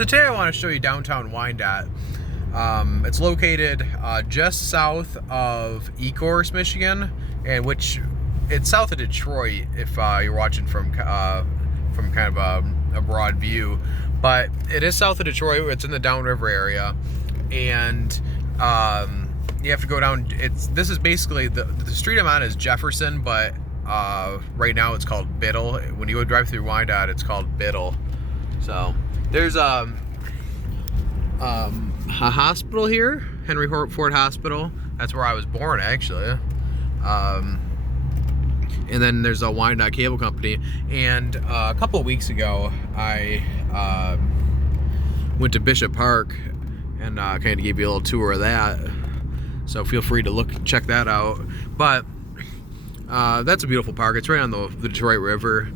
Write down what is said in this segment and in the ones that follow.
So today I want to show you downtown Wyndotte. It's located just south of Ecorse, Michigan, and which it's south of Detroit if you're watching from kind of a broad view. But it is south of Detroit. It's in the downriver area, and you have to go down. This is basically the street I'm on is Jefferson, but right now it's called Biddle. When you go drive through Wyndotte, it's called Biddle. So there's a hospital here, Henry Ford Hospital. That's where I was born, actually. And then there's a Wyndotte Cable Company. And a couple of weeks ago, I went to Bishop Park and kind of gave you a little tour of that. So feel free to check that out. But that's a beautiful park. It's right on the Detroit River.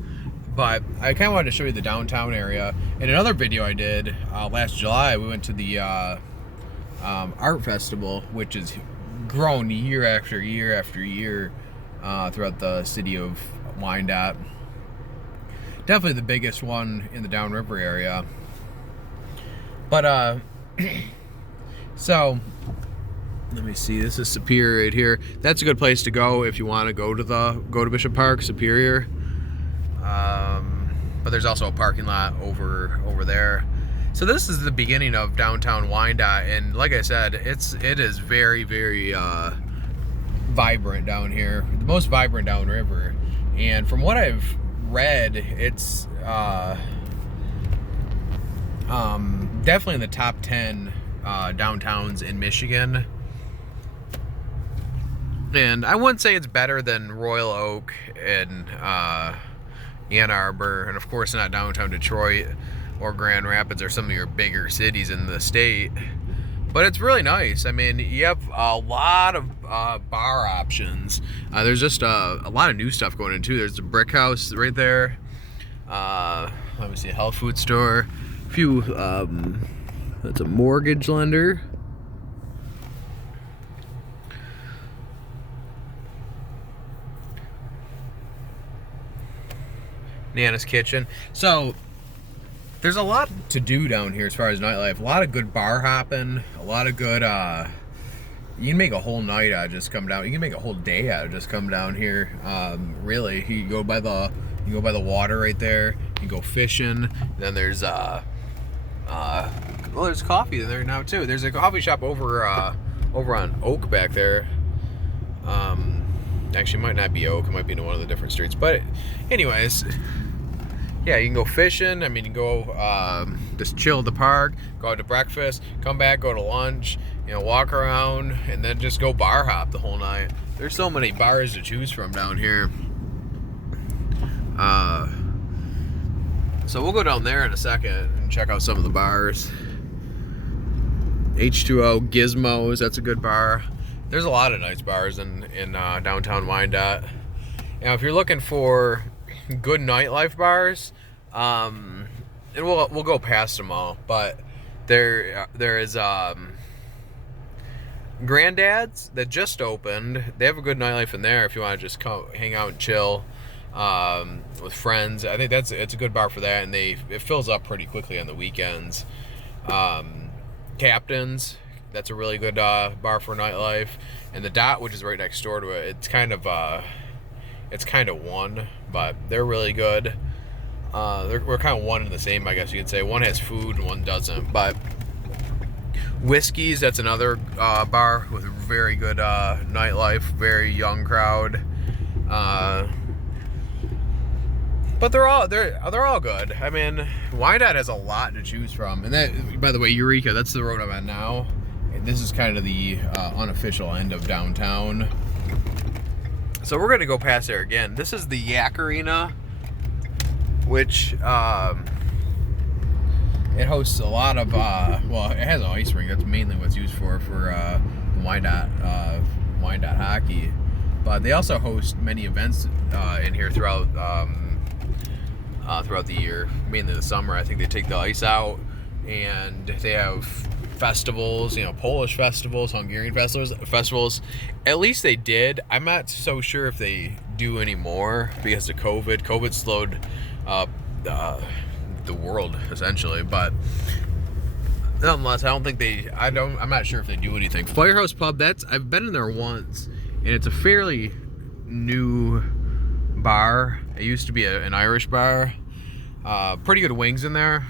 But I kind of wanted to show you the downtown area. In another video I did last July, we went to the art festival, which has grown year after year after year throughout the city of Wyndotte. Definitely the biggest one in the downriver area. But so let me see. This is Superior right here. That's a good place to go if you want to go to Bishop Park, Superior. But there's also a parking lot over there. So this is the beginning of downtown Wyndotte, and like I said, it is very, very vibrant down here. The most vibrant downriver. And from what I've read, it's definitely in the top 10 downtowns in Michigan. And I wouldn't say it's better than Royal Oak and Ann Arbor, and of course not downtown Detroit or Grand Rapids or some of your bigger cities in the state. But it's really nice. I mean, you have a lot of bar options. There's just a lot of new stuff going in too. There's a brick house right there. Let me see, a health food store. A few, that's a mortgage lender. Nana's Kitchen. So there's a lot to do down here as far as nightlife. A lot of good bar hopping. A lot of good. You can make a whole night out of just come down. You can make a whole day out of just come down here. Really, you can go by the water right there. You can go fishing. Then there's there's coffee there now too. There's a coffee shop over on Oak back there. Actually, it might not be Oak. It might be in one of the different streets. But anyways, yeah, you can go fishing. I mean, you can go just chill at the park, go out to breakfast, come back, go to lunch, walk around, and then just go bar hop the whole night. There's so many bars to choose from down here. So we'll go down there in a second and check out some of the bars. H2O, Gizmos, that's a good bar. There's a lot of nice bars in downtown Wyndotte. Now, if you're looking for good nightlife bars, and we'll go past them all, but there is Granddad's that just opened. They have a good nightlife in there if you want to just come hang out and chill with friends. I think it's a good bar for that, and it fills up pretty quickly on the weekends. Captain's, that's a really good bar for nightlife. And the Dot, which is right next door to it, it's kind of one, but they're really good. We're kind of one and the same, I guess you could say. One has food and one doesn't. But Whiskey's, that's another bar with very good nightlife, very young crowd. But they're all good. I mean, Wyndotte has a lot to choose from. And that, by the way, Eureka, that's the road I'm at now. This is kind of the unofficial end of downtown. So we're going to go past there again. This is the Yak Arena, which it hosts a lot of, it has an ice rink. That's mainly what's used for Wyndotte hockey. But they also host many events in here throughout the year, mainly the summer. I think they take the ice out, and they have festivals, Polish festivals, Hungarian festivals. At least they did. I'm not so sure if they do anymore because of COVID. COVID slowed up the world, essentially. But Unless I don't think they, I'm not sure if they do anything. Firehouse Pub, I've been in there once, and it's a fairly new bar. It used to be an Irish bar. Pretty good wings in there.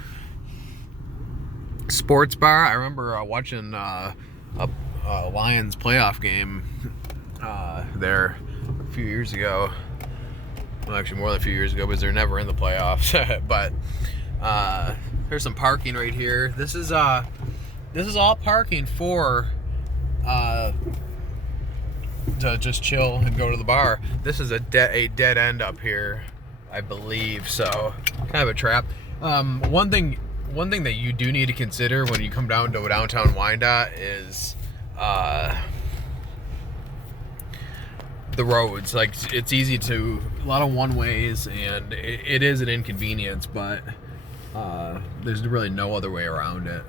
Sports bar. I remember watching a Lions playoff game there a few years ago. Well, actually more than a few years ago, because they're never in the playoffs. But there's some parking right here. This is all parking for to just chill and go to the bar. This is a dead end up here, I believe. So kind of a trap. One thing that you do need to consider when you come down to downtown Wyndotte is the roads. Like, it's easy to, a lot of one ways, and it is an inconvenience, but there's really no other way around it.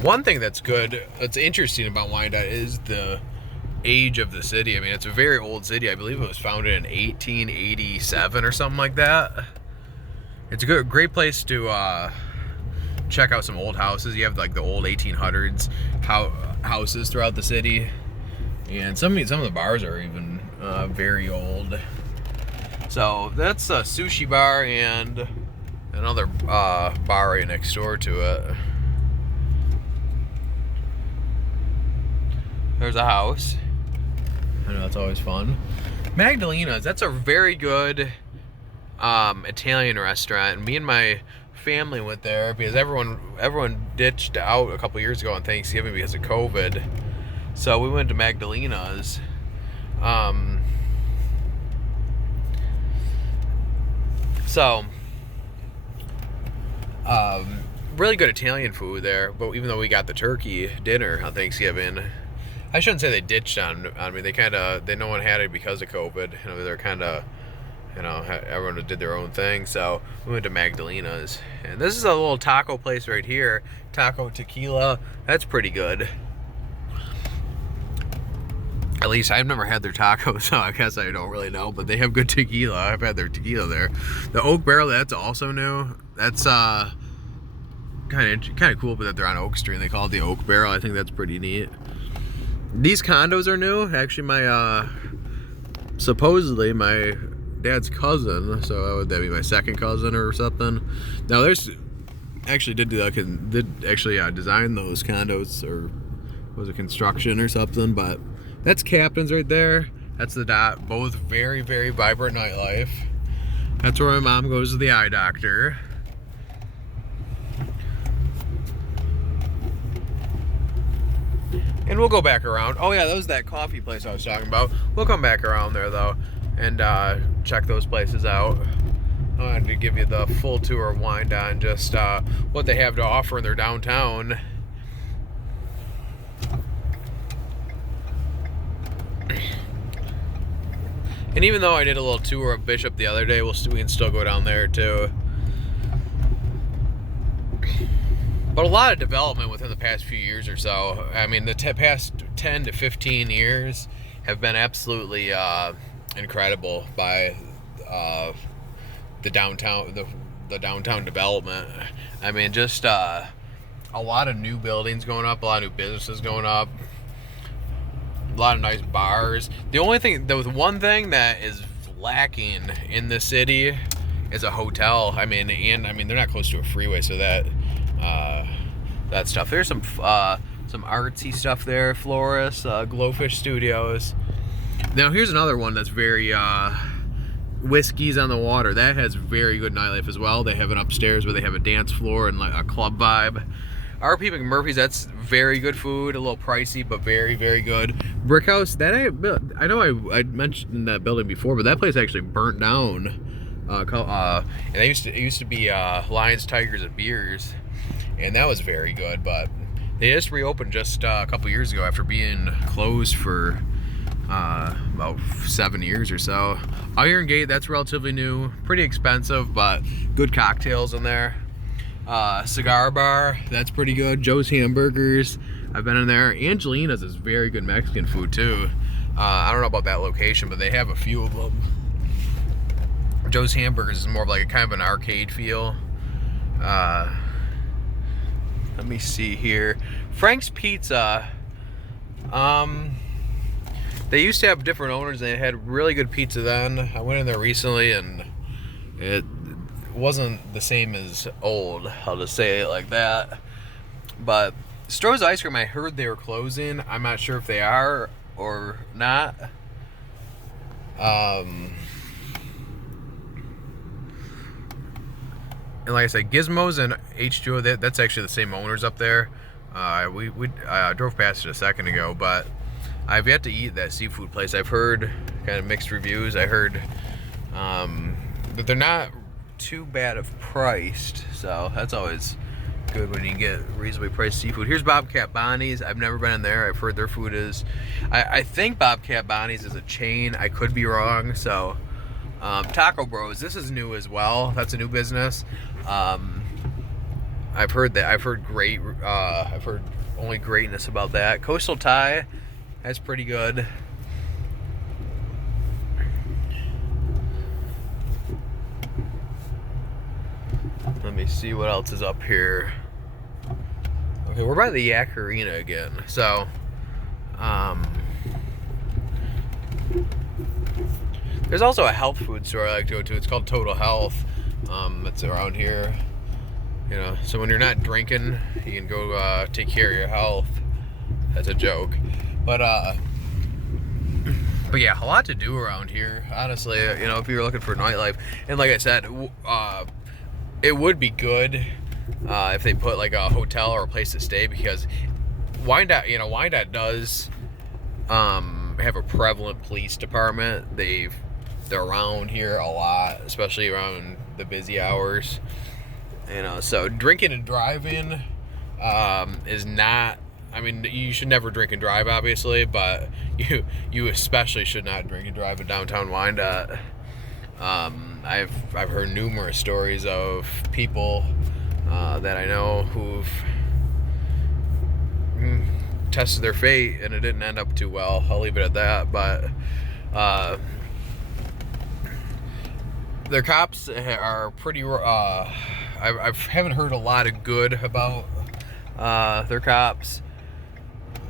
One thing that's interesting about Wyndotte is the age of the city. I mean, it's a very old city. I believe it was founded in 1887 or something like that. It's a great place to check out some old houses. You have like the old 1800s houses throughout the city, and some of the bars are even very old. So that's a sushi bar and another bar right next door to it. There's a house. I know, that's always fun. Magdalena's, that's a very good Italian restaurant. Me and my family went there because everyone ditched out a couple years ago on Thanksgiving because of COVID. So we went to Magdalena's. Really good Italian food there. But even though we got the turkey dinner on Thanksgiving, I shouldn't say they ditched on me. No one had it because of COVID. You know, they're kind of, everyone did their own thing. So we went to Magdalena's, and this is a little taco place right here. Taco Tequila. That's pretty good. At least I've never had their tacos, so I guess I don't really know. But they have good tequila. I've had their tequila there. The Oak Barrel, that's also new. That's kind of cool, but that they're on Oak Street and they call it the Oak Barrel. I think that's pretty neat. These condos are new. Actually, supposedly my dad's cousin, so would that be my second cousin or something? Now there's actually did design those condos, or was it construction or something? But that's Captain's right there. That's the Dot. Both very, very vibrant nightlife. That's where my mom goes to the eye doctor. And we'll go back around. Oh yeah, that was that coffee place I was talking about. We'll come back around there though and check those places out. I wanted to give you the full tour of Wyndotte and just what they have to offer in their downtown. And even though I did a little tour of Bishop the other day, we can still go down there too. But a lot of development within the past few years or so. I mean, the past 10 to 15 years have been absolutely incredible by the downtown development. I mean, just a lot of new buildings going up, a lot of new businesses going up, a lot of nice bars. The one thing that is lacking in the city is a hotel. I mean, they're not close to a freeway, so that stuff. There's some artsy stuff there. Florist, Glowfish Studios. Now here's another one that's very Whiskey's on the Water. That has very good nightlife as well. They have an upstairs where they have a dance floor and like a club vibe. R.P. McMurphy's, that's very good food. A little pricey, but very, very good. Brick House, that I know I mentioned that building before, but that place actually burnt down. And it used to be Lions, Tigers, and Beers, and that was very good. But they just reopened just a couple years ago after being closed for about 7 years or so. Iron Gate, that's relatively new, pretty expensive, but good cocktails in there. Cigar Bar, that's pretty good. Joe's Hamburgers, I've been in there. Angelina's is very good Mexican food too. I don't know about that location, but they have a few of them. Joe's Hamburgers is more of like a kind of an arcade feel. Let me see here. Frank's Pizza. They used to have different owners. They had really good pizza then. I went in there recently and it wasn't the same as old. I'll just say it like that. But Stroh's Ice Cream, I heard they were closing. I'm not sure if they are or not. And like I said, Gizmos and H2O, that's actually the same owners up there. We drove past it a second ago, but I've yet to eat that seafood place. I've heard kind of mixed reviews. I heard that they're not too bad of priced, so that's always good when you get reasonably priced seafood. Here's Bobcat Bonnie's. I've never been in there. I've heard their food is... I think Bobcat Bonnie's is a chain. I could be wrong, so... Taco Bros, this is new as well. That's a new business. I've heard that. I've heard only greatness about that. Coastal Thai, that's pretty good. Let me see what else is up here. Okay, we're by the Yak Arena again. So, there's also a health food store I like to go to. It's called Total Health. It's around here. You know, so when you're not drinking, you can go take care of your health. That's a joke. But yeah, a lot to do around here. Honestly, you know, if you're looking for nightlife, and like I said, it would be good if they put like a hotel or a place to stay, because Wyndotte does have a prevalent police department. They're around here a lot, especially around the busy hours. You know, so drinking and driving is not... I mean, you should never drink and drive, obviously, but you especially should not drink and drive in downtown Wyndotte. I've heard numerous stories of people that I know who've tested their fate and it didn't end up too well. I'll leave it at that. But their cops are pretty... I haven't heard a lot of good about their cops,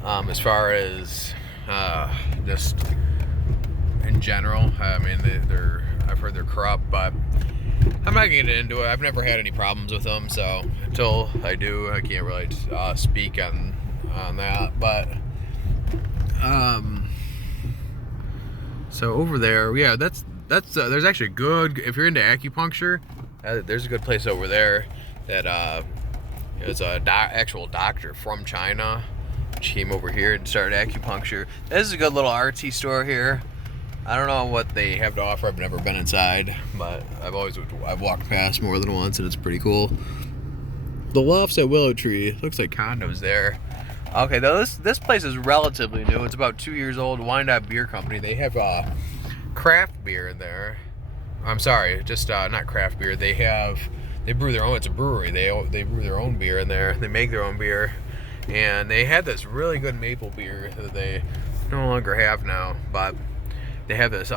as far as just in general. I mean, I've heard they're corrupt, but I'm not gonna get into it. I've never had any problems with them, so until I do, I can't really speak on that. But so over there, yeah, that's there's actually good, if you're into acupuncture, there's a good place over there that it's a actual doctor from China. She came over here and started acupuncture. This is a good little artsy store here. I don't know what they have to offer. I've never been inside, but I've walked past more than once, and it's pretty cool. The Lofts at Willow Tree, looks like condos there. Okay, though this place is relatively new. It's about 2 years old. Wyndotte Beer Company. They have craft beer in there. I'm sorry, just not craft beer. They brew their own. It's a brewery. They brew their own beer in there. They make their own beer, and they had this really good maple beer that they no longer have now. But they have this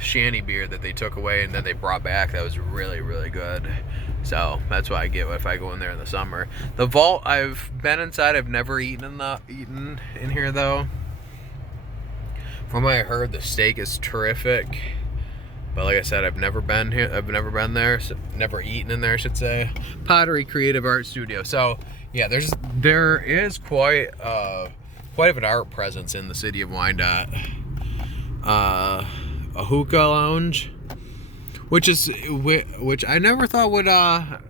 shandy beer that they took away and then they brought back. That was really, really good. So that's what I get if I go in there in the summer. The Vault, I've been inside. I've never eaten in here though. From what I heard, the steak is terrific. But like I said, I've never been here. I've never been there. So never eaten in there, I should say. Pottery Creative Art Studio. So yeah, there is quite of an art presence in the city of Wyndotte. A hookah lounge, which I never thought Wyndotte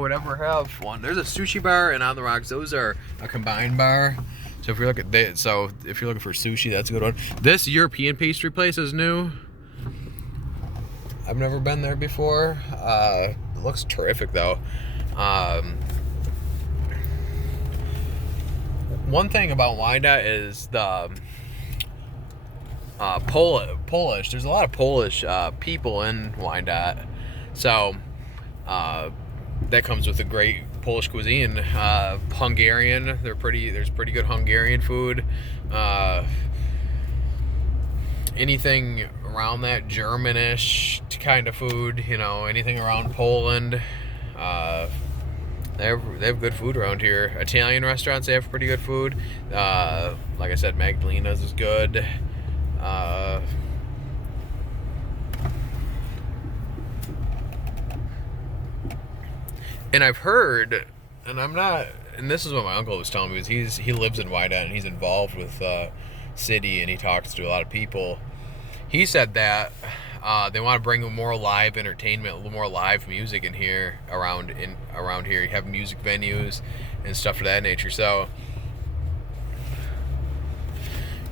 would ever have one. There's a sushi bar and On the Rocks. Those are a combined bar. So if you're looking for sushi, that's a good one. This European pastry place is new. I've never been there before. It looks terrific though. One thing about Wyndotte is the Polish. There's a lot of Polish people in Wyndotte, so that comes with a great Polish cuisine. Hungarian, there's pretty good Hungarian food. Anything around that Germanish kind of food, you know, anything around Poland, They have good food around here. Italian restaurants, they have pretty good food. Like I said, Magdalena's is good. And I've heard, and this is what my uncle was telling me, is he lives in Wyndotte and he's involved with city, and he talks to a lot of people. He said that they want to bring more live entertainment, a little more live music in here, around here. You have music venues and stuff of that nature. So,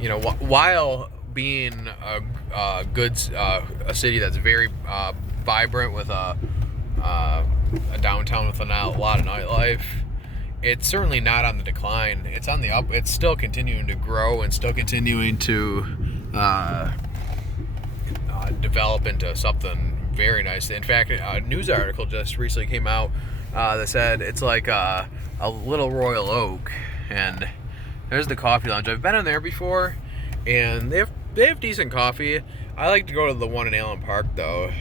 you know, while being a city that's very vibrant with a downtown with a lot of nightlife, it's certainly not on the decline. It's on the up. It's still continuing to grow and still continuing to develop into something very nice. In fact, a news article just recently came out that said it's like a little Royal Oak, and there's the coffee lounge. I've been in there before, and they have decent coffee. I like to go to the one in Allen Park though,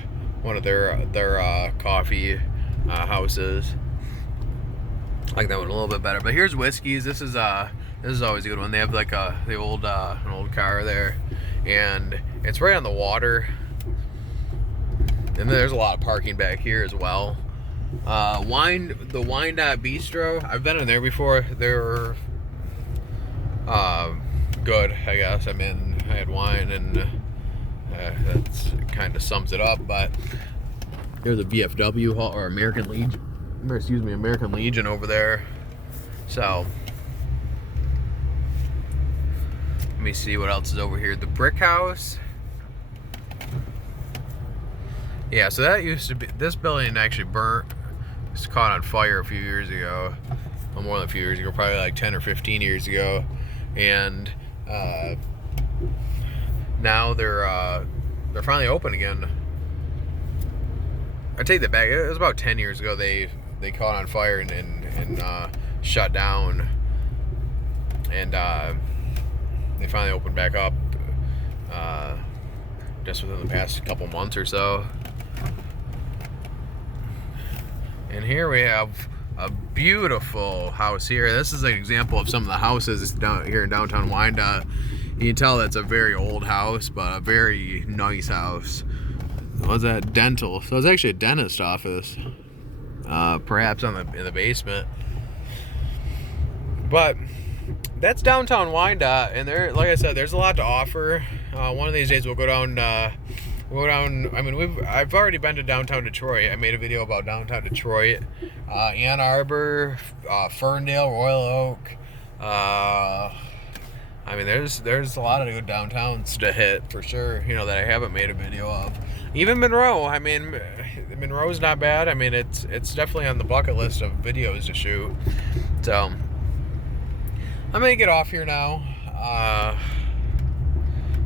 one of their coffee houses. I like that one a little bit better. But here's Whiskey's. This is always a good one. They have like an old car there, and it's right on the water. And there's a lot of parking back here as well. The Wyndotte Bistro, I've been in there before. They're good, I guess. I mean, I had wine, and that's kind of sums it up. But there's a VFW hall, or American Legion over there. So let me see what else is over here. The Brick House. Yeah, so that used to be, this building actually burnt. It was caught on fire a few years ago. Well, more than a few years ago, probably like 10 or 15 years ago. And now they're finally open again. I take that back. It was about 10 years ago they caught on fire and shut down. And they finally opened back up just within the past couple months or so. And here we have a beautiful house here. This is an example of some of the houses down here in downtown Wyndotte. You can tell that's a very old house, but a very nice house. Was that dental? So it's actually a dentist office, perhaps in the basement. But that's downtown Wyndotte, and there, like I said, there's a lot to offer. One of these days we'll go down. I mean, I've already been to downtown Detroit. I made a video about downtown Detroit, Ann Arbor, Ferndale, Royal Oak. I mean, there's a lot of good downtowns to hit for sure. You know, that I haven't made a video of. Even Monroe. I mean, Monroe's not bad. I mean, it's definitely on the bucket list of videos to shoot. So I'm gonna get off here now.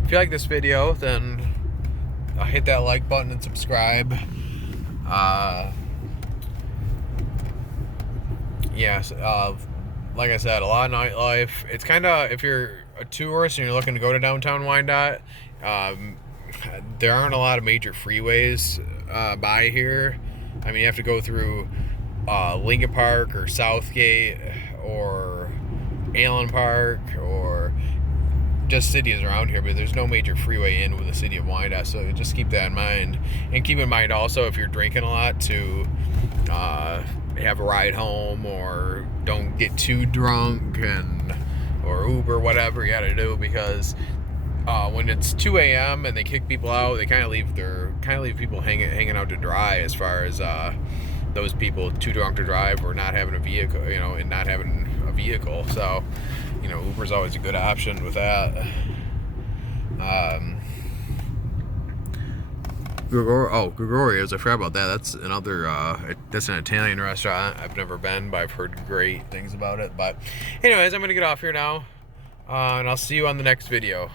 If you like this video, then hit that like button and subscribe. Yes, like I said, a lot of nightlife. It's kind of, if you're a tourist and you're looking to go to downtown Wyndotte, there aren't a lot of major freeways by here. I mean, you have to go through Lincoln Park or Southgate or Allen Park or just cities around here, but there's no major freeway in with the city of Wyndotte, so just keep that in mind. And keep in mind also, if you're drinking a lot, to have a ride home, or don't get too drunk, or Uber, whatever you gotta do, because when it's 2 a.m. and they kick people out, they kind of leave people hanging out to dry, as far as those people too drunk to drive or not having a vehicle, and not having a vehicle. So, Uber's always a good option with that. Gregorio's, I forgot about that. That's another, that's an Italian restaurant. I've never been, but I've heard great things about it. But anyways, I'm going to get off here now, and I'll see you on the next video.